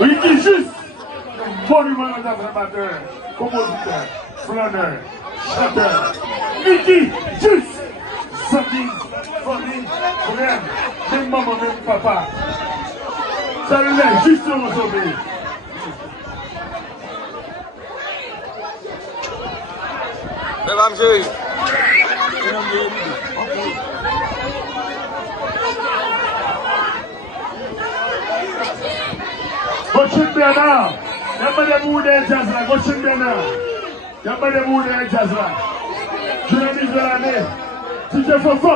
Ricky Juste, monument d'amateur, compositeur, flâneur, chanteur. Ricky Juste, Sabine, famille, frère, même maman, même papa. Salut les justement sauvés. Mesdames et Goshen Bernard, il n'y a pas de mots de jazz là, Goshen Bernard, il n'y a pas de mots de jazz là. Journaliste de l'année, DJ Fofo,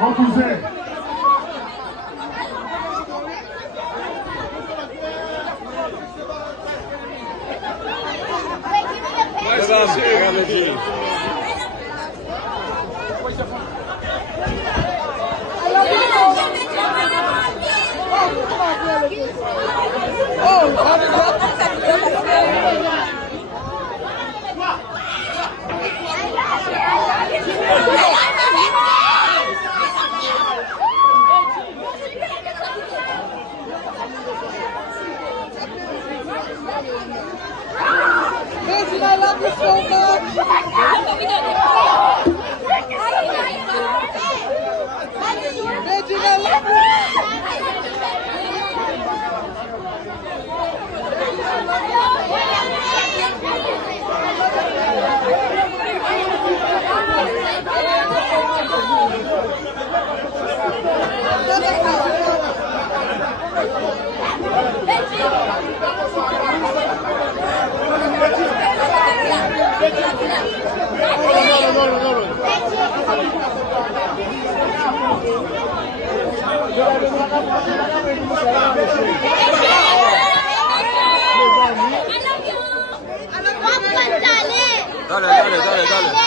mon cousin. Reggie, I love you so much. Reggie, I love you. dale.